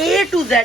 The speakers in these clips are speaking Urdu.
A to Z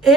A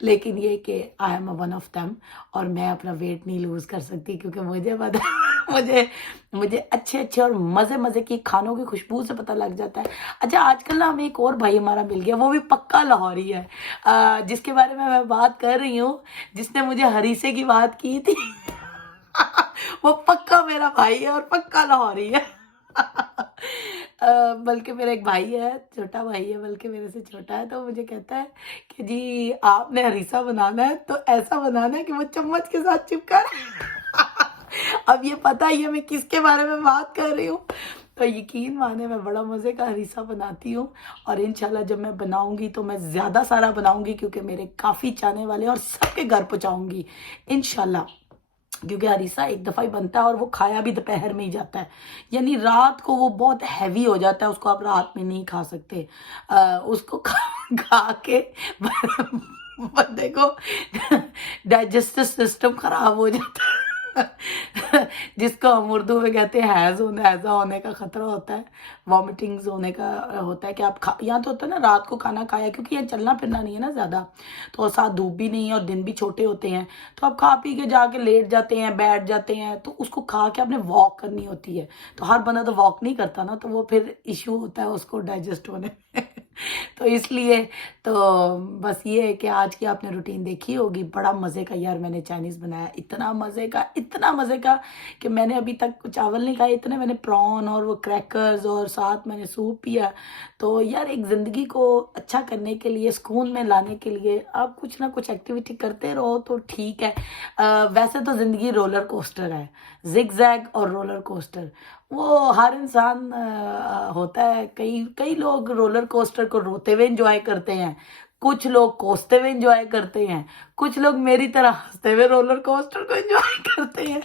لیکن یہ کہ I am one of them, اور میں اپنا ویٹ نہیں لوز کر سکتی کیونکہ مجھے پتا مجھے مجھے اچھے اچھے اور مزے مزے کی کھانوں کی خوشبو سے پتہ لگ جاتا ہے۔ اچھا آج کل نا ہمیں ایک اور بھائی ہمارا مل گیا، وہ بھی پکا لاہوری ہے، جس کے بارے میں بات کر رہی ہوں، جس نے مجھے ہریسے کی بات کی تھی وہ پکا میرا بھائی ہے اور پکا لاہوری ہے۔ بلکہ میرا ایک بھائی ہے، چھوٹا بھائی ہے، بلکہ میرے سے چھوٹا ہے، تو مجھے کہتا ہے کہ جی آپ نے ہریسہ بنانا ہے تو ایسا بنانا ہے کہ وہ چمچ کے ساتھ چپکا رہے۔ اب یہ پتہ ہی ہے میں کس کے بارے میں بات کر رہی ہوں، تو یقین مانے میں بڑا مزے کا ہریسہ بناتی ہوں، اور انشاءاللہ جب میں بناؤں گی تو میں زیادہ سارا بناؤں گی کیونکہ میرے کافی چاہنے والے ہیں اور سب کے گھر پہنچاؤں گی انشاءاللہ، کیونکہ ہریسہ ایک دفعہ ہی بنتا ہے اور وہ کھایا بھی دوپہر میں ہی جاتا ہے، یعنی رات کو وہ بہت ہیوی ہو جاتا ہے، اس کو آپ رات میں نہیں کھا سکتے، اس کو کھا کے بندے کو ڈائجسٹو سسٹم خراب ہو جاتا ہے، جس کو ہم اردو میں کہتے ہیں ہیضا ہونے کا خطرہ ہوتا ہے، وامٹنگز ہونے کا ہوتا ہے کہ آپ یہاں تو ہوتا ہے نا رات کو کھانا کھایا، کیونکہ یہ چلنا پھرنا نہیں ہے نا زیادہ، تو ساتھ دھوپ بھی نہیں ہے اور دن بھی چھوٹے ہوتے ہیں، تو آپ کھا پی کے جا کے لیٹ جاتے ہیں، بیٹھ جاتے ہیں، تو اس کو کھا کے آپ نے واک کرنی ہوتی ہے، تو ہر بندہ تو واک نہیں کرتا نا، تو وہ پھر ایشو ہوتا ہے اس کو ڈائجسٹ ہونے میں۔ تو اس لیے تو بس یہ ہے کہ آج کی آپ نے روٹین دیکھی ہوگی، بڑا مزے کا یار میں نے چائنیز بنایا، اتنا مزے کا کہ میں نے ابھی تک چاول نہیں کھائے، اتنے میں نے پران اور وہ کریکرز اور ساتھ میں نے سوپ پیا۔ تو یار ایک زندگی کو اچھا کرنے کے لیے، سکون میں لانے کے لیے آپ کچھ نہ کچھ ایکٹیویٹی کرتے رہو تو ٹھیک ہے۔ ویسے تو زندگی رولر کوسٹر ہے، زگ زیگ اور رولر کوسٹر، وہ ہر انسان ہوتا ہے، کئی لوگ رولر کوسٹر کو روتے ہوئے انجوائے کرتے ہیں، کچھ لوگ کوستے ہوئے انجوائے کرتے ہیں، کچھ لوگ میری طرح ہنستے ہوئے رولر کوسٹر کو انجوائے کرتے ہیں،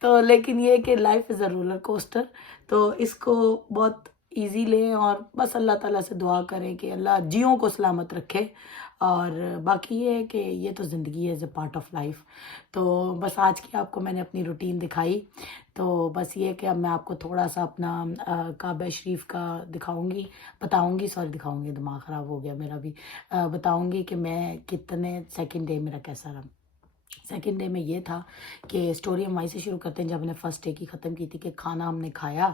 تو لیکن یہ کہ life is a roller coaster, تو اس کو بہت ایزی لیں اور بس اللہ تعالیٰ سے دعا کریں کہ اللہ جیوں کو سلامت رکھے، اور باقی یہ ہے کہ یہ تو زندگی ہے، as a part of life. تو بس آج کی آپ کو میں نے اپنی روٹین دکھائی، تو بس یہ کہ اب میں آپ کو تھوڑا سا اپنا کعبہ شریف کا بتاؤں گی، دکھاؤں گی، دماغ خراب ہو گیا میرا بھی، بتاؤں گی کہ میں کتنے سیکنڈ ڈے میرا کیسا رہا۔ سیکنڈ ڈے میں یہ تھا کہ سٹوری ہم وہیں سے شروع کرتے ہیں جب ہم نے فرسٹ ڈے کی ختم کی تھی، کہ کھانا ہم نے کھایا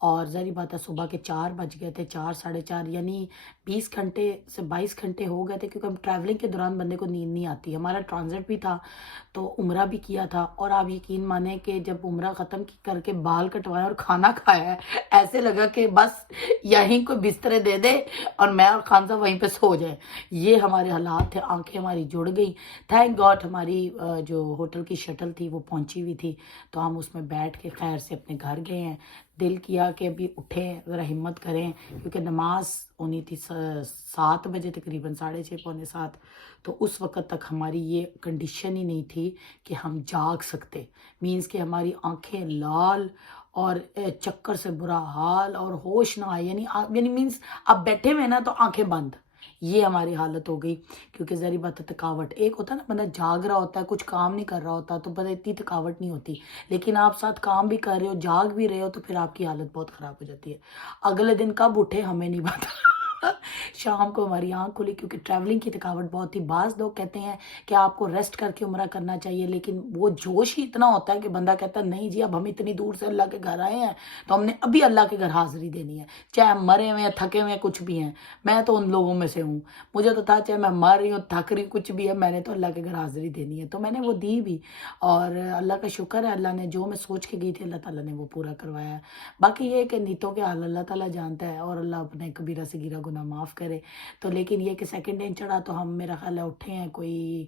اور ظاہری بات ہے صبح کے 4 بج گئے تھے، 4 ساڑھے 4، یعنی 20 گھنٹے سے 22 گھنٹے ہو گئے تھے، کیونکہ ہم ٹریولنگ کے دوران بندے کو نیند نہیں آتی، ہمارا ٹرانزٹ بھی تھا تو عمرہ بھی کیا تھا، اور آپ یقین مانیں کہ جب عمرہ ختم کر کے بال کٹوائے اور کھانا کھایا ہے، ایسے لگا کہ بس یہیں کوئی بسترے دے دے اور میں اور خان صاحب وہیں پہ سو جائے، یہ ہمارے حالات تھے، آنکھیں ہماری جڑ گئی۔ تھینک گاڈ ہماری جو ہوٹل کی شٹل تھی وہ پہنچی ہوئی تھی، تو ہم اس میں بیٹھ کے خیر سے اپنے گھر گئے ہیں۔ دل کیا کہ ابھی اٹھیں، ذرا ہمت کریں، کیونکہ نماز ہونی تھی 7 بجے تقریباً، 6:30 پونے 7، تو اس وقت تک ہماری یہ کنڈیشن ہی نہیں تھی کہ ہم جاگ سکتے، مینس کہ ہماری آنکھیں لال اور چکر سے برا حال اور ہوش نہ آئے، یعنی مینس آپ بیٹھے ہوئے نا تو آنکھیں بند، یہ ہماری حالت ہو گئی، کیونکہ ذری بات ہے تھکاوٹ، ایک ہوتا ہے نا بندہ جاگ رہا ہوتا ہے، کچھ کام نہیں کر رہا ہوتا تو بندہ اتنی تھکاوٹ نہیں ہوتی، لیکن آپ ساتھ کام بھی کر رہے ہو، جاگ بھی رہے ہو، تو پھر آپ کی حالت بہت خراب ہو جاتی ہے۔ اگلے دن کب اٹھے ہمیں نہیں پتا، شام کو ہماری آنکھ کھلی، کیونکہ ٹریولنگ کی تھکاوٹ بہت تھی۔ بعض لوگ کہتے ہیں کہ آپ کو ریسٹ کر کے عمرہ کرنا چاہیے، لیکن وہ جوش ہی اتنا ہوتا ہے کہ بندہ کہتا ہے نہیں جی اب ہم اتنی دور سے اللہ کے گھر آئے ہیں تو ہم نے ابھی اللہ کے گھر حاضری دینی ہے، چاہے ہم مرے ہوئے ہیں، تھکے ہوئے ہیں، کچھ بھی ہیں۔ میں تو ان لوگوں میں سے ہوں، مجھے تو تھا چاہے میں مر رہی ہوں، تھک رہی ہوں، کچھ بھی ہے، میں نے تو اللہ کے گھر حاضری دینی ہے، تو میں نے وہ دی بھی، اور اللہ کا شکر ہے، اللہ نے جو میں سوچ کے گئی تھی اللہ تعالیٰ نے وہ پورا کروایا ہے۔ باقی یہ ہے کہ نیتوں کے حال اللہ تعالیٰ جانتا ہے، اور اللہ اپنے کبیرہ صغیرہ گناہ معاف کرے۔ تو لیکن یہ کہ سیکنڈ ڈے چڑھا تو ہم میرا خیال ہے اٹھے ہیں کوئی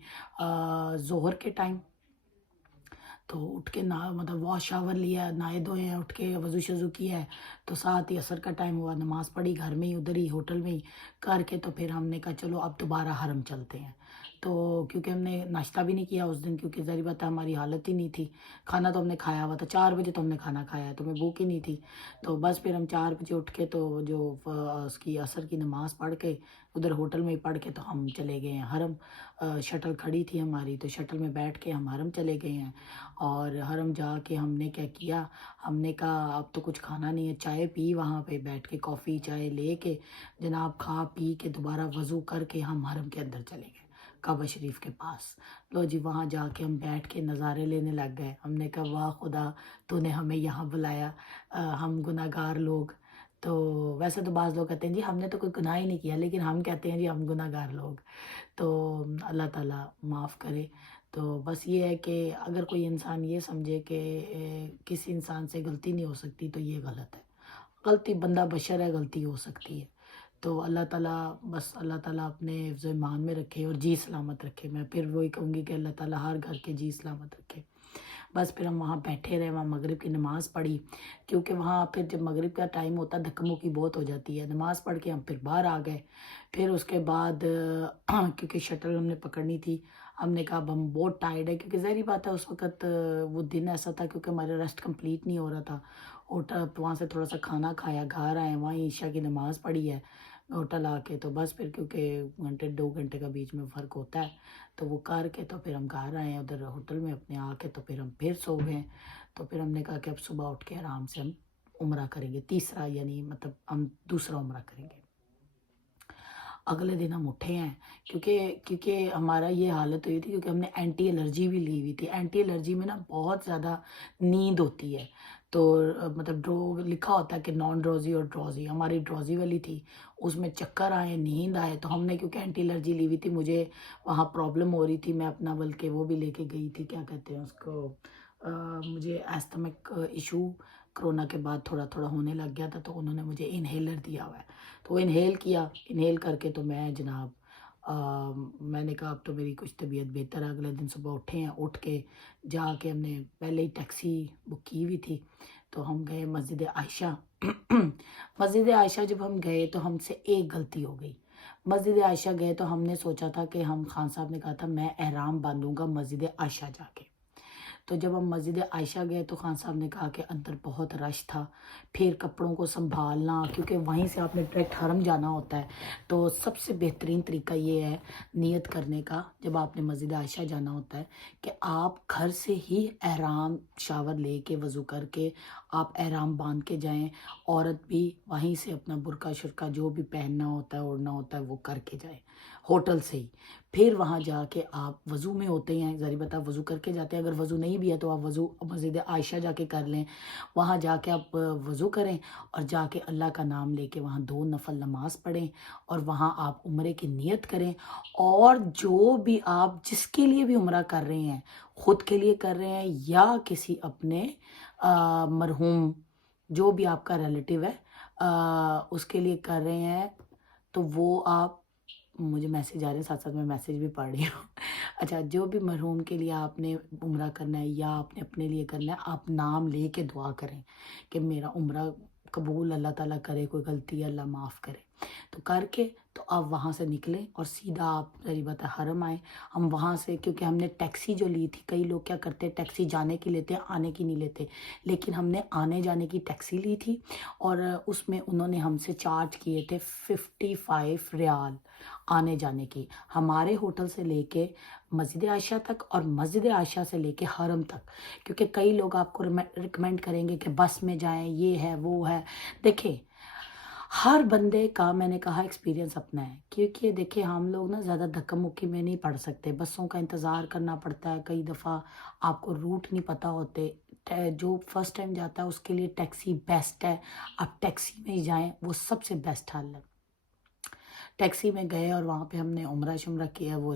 ظہر کے ٹائم، تو اٹھ کے مطلب واش شاور لیا، نہائے دھوئے ہیں، اٹھ کے وضو شضو کیا ہے، تو ساتھ ہی عصر کا ٹائم ہوا، نماز پڑھی گھر میں ہی، ادھر ہی ہوٹل میں ہی کر کے، تو پھر ہم نے کہا چلو اب دوبارہ حرم چلتے ہیں، تو کیونکہ ہم نے ناشتہ بھی نہیں کیا اس دن، کیونکہ ظاہر بات ہے ہماری حالت ہی نہیں تھی، کھانا تو ہم نے کھایا ہوا تھا 4 بجے، تو ہم نے کھانا کھایا ہے تو ہمیں بھوک ہی نہیں تھی، تو بس پھر ہم 4 بجے اٹھ کے تو جو اس کی عصر کی نماز پڑھ کے ادھر ہوٹل میں ہی پڑھ کے تو ہم چلے گئے ہیں حرم، شٹل کھڑی تھی ہماری تو شٹل میں بیٹھ کے ہم حرم چلے گئے ہیں، اور حرم جا کے ہم نے کیا کیا، ہم نے کہا اب تو کچھ کھانا نہیں ہے، چائے پی وہاں پہ بیٹھ کے، کافی چائے لے کے جناب کھا پی کے دوبارہ وضو کر کے ہم حرم کے اندر چلے گئے۔ کعبہ شریف کے پاس. لو جی وہاں جا کے ہم بیٹھ کے نظارے لینے لگ گئے. ہم نے کہا واہ خدا تو نے ہمیں یہاں بلایا, ہم گناہ گار لوگ. تو ویسے تو بعض لوگ کہتے ہیں جی ہم نے تو کوئی گناہ ہی نہیں کیا, لیکن ہم کہتے ہیں جی ہم گناہ گار لوگ. تو اللہ تعالیٰ معاف کرے. تو بس یہ ہے کہ اگر کوئی انسان یہ سمجھے کہ کسی انسان سے غلطی نہیں ہو سکتی تو یہ غلط ہے. غلطی بندہ بشر ہے, غلطی ہو سکتی ہے. تو اللہ تعالیٰ بس اللہ تعالیٰ اپنے حفظ و ایمان میں رکھے اور جی سلامت رکھے. میں پھر وہی کہوں گی کہ اللہ تعالیٰ ہر گھر کے جی سلامت رکھے. بس پھر ہم وہاں بیٹھے رہے, وہاں مغرب کی نماز پڑھی, کیونکہ وہاں پھر جب مغرب کا ٹائم ہوتا ہے دھکا مکی بہت ہو جاتی ہے. نماز پڑھ کے ہم پھر باہر آ گئے. پھر اس کے بعد کیونکہ شٹل ہم نے پکڑنی تھی, ہم نے کہا اب ہم بہت ٹائرڈ ہے, کیونکہ ظاہری بات ہے اس وقت وہ دن ایسا تھا کیونکہ ہمارا ریسٹ کمپلیٹ نہیں ہو رہا تھا. ہوٹل وہاں سے تھوڑا سا کھانا کھایا, گھر آئے, وہاں عشاء کی نماز پڑھی ہے ہوٹل آ کے. تو بس پھر کیونکہ گھنٹے 2 گھنٹے کا بیچ میں فرق ہوتا ہے, تو وہ کر کے تو پھر ہم گھر آئے ادھر ہوٹل میں اپنے آ کے. تو پھر ہم پھر سو گئے. تو پھر ہم نے کہا کہ اب صبح اٹھ کے آرام سے ہم عمرہ کریں گے, تیسرا یعنی مطلب ہم دوسرا عمرہ کریں گے. اگلے دن ہم اٹھے ہیں کیونکہ ہمارا یہ حالت ہوئی تھی کیونکہ ہم نے اینٹی الرجی بھی لی ہوئی تھی. اینٹی الرجی میں نا بہت زیادہ نیند ہوتی ہے. تو مطلب لکھا ہوتا ہے کہ نان ڈروزی اور ڈروزی, ہماری ڈروزی والی تھی, اس میں چکر آئے, نیند آئے. تو ہم نے کیونکہ اینٹی الرجی لی ہوئی تھی, مجھے وہاں پرابلم ہو رہی تھی, میں اپنا بلکہ وہ بھی لے کے گئی تھی, کیا کہتے ہیں اس کو, مجھے ایستھمک ایشو کرونا کے بعد تھوڑا تھوڑا ہونے لگ گیا تھا. تو انہوں نے مجھے انہیلر دیا ہوا ہے, تو وہ انہیل کیا. انہیل کر کے تو میں جناب میں نے کہا اب تو میری کچھ طبیعت بہتر ہے. اگلے دن صبح اٹھے ہیں, اٹھ کے جا کے ہم نے پہلے ہی ٹیکسی بک کی ہوئی تھی. تو ہم گئے مسجد عائشہ. مسجد عائشہ جب ہم گئے تو ہم سے ایک غلطی ہو گئی. مسجد عائشہ گئے تو ہم نے سوچا تھا کہ ہم, خان صاحب نے کہا تھا میں احرام باندھوں گا مسجد عائشہ جا کے. تو جب ہم مسجد عائشہ گئے تو خان صاحب نے کہا کہ اندر بہت رش تھا, پھر کپڑوں کو سنبھالنا, کیونکہ وہیں سے آپ نے ڈائریکٹ حرم جانا ہوتا ہے. تو سب سے بہترین طریقہ یہ ہے نیت کرنے کا جب آپ نے مسجد عائشہ جانا ہوتا ہے کہ آپ گھر سے ہی احرام شاور لے کے وضو کر کے آپ احرام باندھ کے جائیں. عورت بھی وہیں سے اپنا برقع شرکا جو بھی پہننا ہوتا ہے اوڑھنا ہوتا ہے وہ کر کے جائیں ہوٹل سے ہی. پھر وہاں جا کے آپ وضو میں ہوتے ہیں, ظاہر بات ہے وضو کر کے جاتے ہیں. اگر وضو نہیں بھی ہے تو آپ وضو مسجد عائشہ جا کے کر لیں. وہاں جا کے آپ وضو کریں اور جا کے اللہ کا نام لے کے وہاں 2 نفل نماز پڑھیں اور وہاں آپ عمرے کی نیت کریں. اور جو بھی آپ جس کے لیے بھی عمرہ کر رہے ہیں, خود کے لیے کر رہے ہیں یا کسی اپنے مرحوم جو بھی آپ کا ریلیٹیو ہے اس کے لیے کر رہے ہیں, تو وہ آپ, مجھے میسیج آ رہے ہیں ساتھ ساتھ میں میسیج بھی پڑھ رہی ہوں. اچھا, جو بھی مرحوم کے لیے آپ نے عمرہ کرنا ہے یا آپ نے اپنے لیے کرنا ہے, آپ نام لے کے دعا کریں کہ میرا عمرہ قبول اللہ تعالیٰ کرے, کوئی غلطی اللہ معاف کرے. تو کر کے تو آپ وہاں سے نکلیں اور سیدھا آپ غریبت حرم آئیں. ہم وہاں سے, کیونکہ ہم نے ٹیکسی جو لی تھی, کئی لوگ کیا کرتے ہیں ٹیکسی جانے کی لیتے ہیں آنے کی نہیں لیتے, لیکن ہم نے آنے جانے کی ٹیکسی لی تھی اور اس میں انہوں نے ہم سے چارج کیے تھے 55 ریال آنے جانے کی, ہمارے ہوٹل سے لے کے مسجد عائشہ تک اور مسجد عائشہ سے لے کے حرم تک. کیونکہ کئی لوگ آپ کو ریکمینڈ کریں گے کہ بس میں جائیں, یہ ہے وہ ہے. دیکھیں ہر بندے کا, میں نے کہا, ایکسپیرینس اپنا ہے. کیونکہ دیکھیں ہم لوگ نا زیادہ دھکا مکی میں نہیں پڑھ سکتے, بسوں کا انتظار کرنا پڑتا ہے. کئی دفعہ آپ کو روٹ نہیں پتہ ہوتے. جو فرسٹ ٹائم جاتا ہے اس کے لیے ٹیکسی بیسٹ ہے, آپ ٹیکسی میں ہی جائیں, وہ سب سے بیسٹ حل ہے. ٹیکسی میں گئے اور وہاں پہ ہم نے عمرہ شمرہ کیا, وہ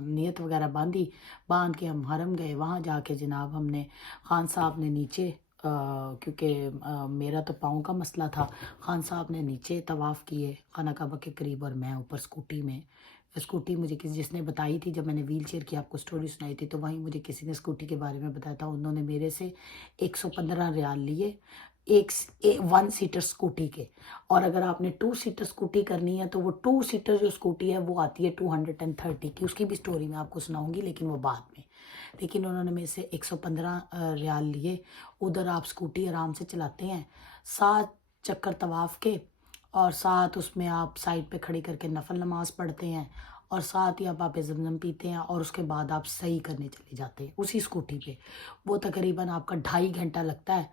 نیت وغیرہ باندھ کے ہم حرم گئے. وہاں جا کے جناب ہم نے, خان صاحب نے نیچے, کیونکہ میرا تو پاؤں کا مسئلہ تھا, خان صاحب نے نیچے طواف کیے خانہ کعبہ کے قریب اور میں اوپر اسکوٹی میں. اسکوٹی مجھے جس نے بتائی تھی, جب میں نے ویل چیئر کی آپ کو سٹوری سنائی تھی, تو وہیں مجھے کسی نے اسکوٹی کے بارے میں بتایا تھا. انہوں نے میرے سے 115 ریال لیے 1 سیٹر اسکوٹی کے. اور اگر آپ نے 2 سیٹر اسکوٹی کرنی ہے تو وہ 2 سیٹر جو اسکوٹی ہے وہ آتی ہے 230 کی. اس کی بھی سٹوری میں آپ کو سناؤں گی لیکن وہ بعد میں. لیکن انہوں نے میرے سے 115 ریال لیے. ادھر آپ اسکوٹی آرام سے چلاتے ہیں, 7 چکر طواف کے, اور ساتھ اس میں آپ سائڈ پہ کھڑی کر کے نفل نماز پڑھتے ہیں, اور ساتھ ہی آپ آب زمزم پیتے ہیں, اور اس کے بعد آپ صحیح کرنے چلے جاتے ہیں اسی اسکوٹی پہ. وہ تقریباً آپ کا 2.5 گھنٹہ لگتا ہے,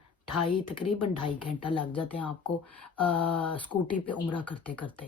تقریباً 2.5 گھنٹہ لگ جاتے ہیں آپ کو اسکوٹی پہ عمرہ کرتے کرتے.